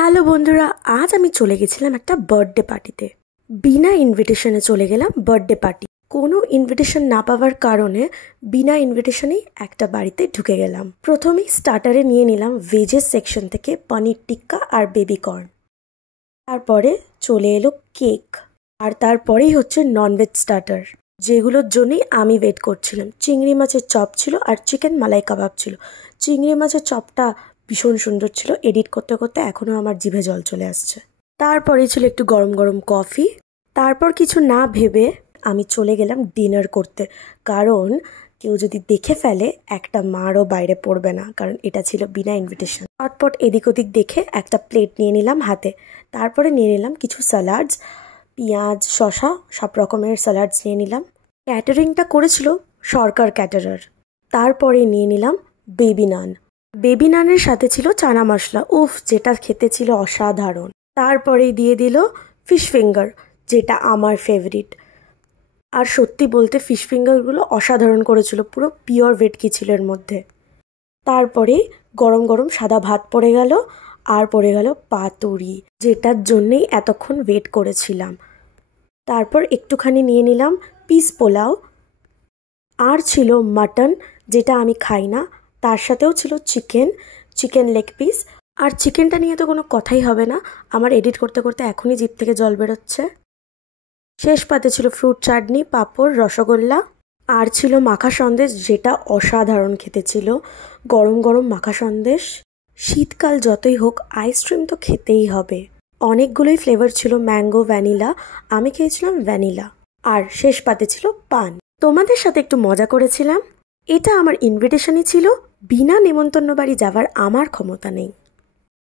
Hello বন্ধুরা, আজ আমি চলে গেছিলাম একটা বার্থডে পার্টিতে। বিনা ইনভিটেশনে চলে গেলাম বার্থডে পার্টি। কোনো ইনভিটেশন না পাওয়ার কারণে বিনা ইনভিটেশনেই একটা বাড়িতে ঢুকে গেলাম। প্রথমেই স্টার্টারে নিয়ে নিলাম ভেজের সেকশন থেকে পনির টিক্কা আর বেবি কর্ন। তারপরে চলে এলো কেক, আর তারপরেই হচ্ছে ননভেজ স্টার্টার, যেগুলোর জন্যই আমি ওয়েট করছিলাম। চিংড়ি মাছের চপ ছিল আর চিকেন মালাই কাবাব ছিল। চিংড়ি মাছের চপটা ভীষণ সুন্দর ছিল, এডিট করতে করতে এখনও আমার জিভে জল চলে আসছে। তারপরে ছিল একটু গরম গরম কফি। তারপর কিছু না ভেবে আমি চলে গেলাম ডিনার করতে, কারণ কেউ যদি দেখে ফেলে একটা মারও বাইরে পড়বে না, কারণ এটা ছিল বিনা ইনভিটেশন। চটপট এদিক ওদিক দেখে একটা প্লেট নিয়ে নিলাম হাতে। তারপরে নিয়ে নিলাম কিছু স্যালাডস, পেঁয়াজ শসা সব রকমের স্যালাডস নিয়ে নিলাম। ক্যাটারিংটা করেছিল সরকার ক্যাটারার। তারপরে নিয়ে নিলাম বেবি নান। বেবি নানের সাথে ছিল চানা মশলা, উফ যেটা খেতে ছিল অসাধারণ। তারপরেই দিয়ে দিল ফিশ ফিঙ্গার, যেটা আমার ফেভারিট। আর সত্যি বলতে ফিশ ফিঙ্গারগুলো অসাধারণ করেছিল, পুরো পিওর ভেটকি ছিল এর মধ্যে। তারপরে গরম গরম সাদা ভাত পড়ে গেল, আর পড়ে গেল পাতুরি, যেটার জন্যেই এতক্ষণ ওয়েট করেছিলাম। তারপর একটুখানি নিয়ে নিলাম পিস পোলাও, আর ছিল মাটন, যেটা আমি খাই না। তার সাথেও ছিল চিকেন লেগ পিস। আর চিকেনটা নিয়ে তো কোনো কথাই হবে না, আমার এডিট করতে করতে এখনই জিভ থেকে জল বেরোচ্ছে। শেষ পাতে ছিল ফ্রুট চাটনি, পাঁপড়, রসগোল্লা, আর ছিল মাখা সন্দেশ, যেটা অসাধারণ খেতে ছিল। গরম গরম মাখা সন্দেশ। শীতকাল যতই হোক আইসক্রিম তো খেতেই হবে। অনেকগুলোই ফ্লেভার ছিল, ম্যাঙ্গো, ভ্যানিলা। আমি খেয়েছিলাম ভ্যানিলা। আর শেষ পাতে ছিল পান। তোমাদের সাথে একটু মজা করেছিলাম। এটা আমার ইনভিটেশনই ছিল, বিনা নেমন্তন্ন বাড়ি যাওয়ার আমার ক্ষমতা নেই।